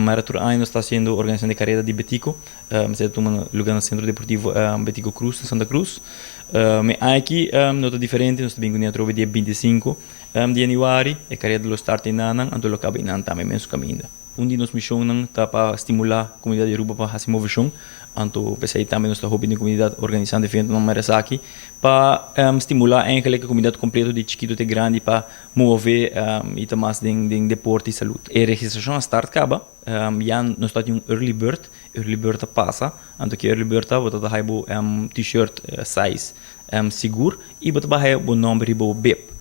Marathon año está haciendo organización de carrera de Betico. Se toma lugar en el Centro Deportivo Betico Cruz de Santa Cruz. Aqui nota diferente, nós também ganhamos dia 25 de januário, a carreira do start em Nanang, então lo acaba em Nanang também mesmo caminho. Dia nos missão tá para estimular a comunidade de Aruba para fazer movição, então pensei também nós está hobby comunidade organizando evento no Marasaki para estimular eigenlijk a comunidade completa de chiquito até grande para mover e também de deporte e saúde. A registração start acaba, já nós está um early bird passa, então que early bird você tá haibo t-shirt size seguro e você vai o nome ribo BEP.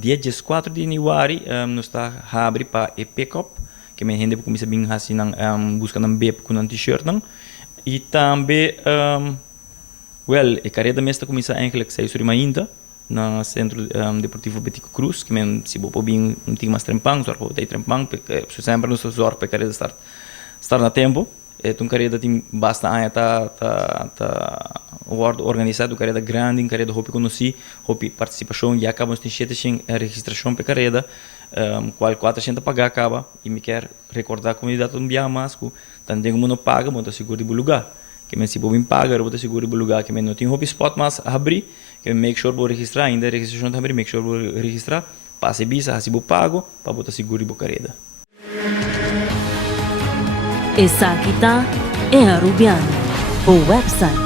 Dia 14 de januário nós está abre para e pick-up que me gente começa bem assim buscando BEP com um t-shirt e também a carreira mesmo começa eigenlijk 6 horas ainda no Centro Deportivo Betico Cruz que me se vou bem tem mais trempang só para ter trempang porque sempre nos zorg para carreira estar na tempo então carreira tem bastante tá organizado carreira grande carreira hopi conheci hopi participação e acabamos de encher a registração para carreira qual 400 pagar acaba e me quer recordar a comunidade um dia mais que tanto como não paga mas seguro de lugar que me se bom paga eu seguro de lugar que me não tem hopi spot mas abrir que me make sure vou registrar ainda a registração também make sure vou registrar passe bisa se vou pago para botar seguro de carreira. Essa aqui tá é Arubiano, o website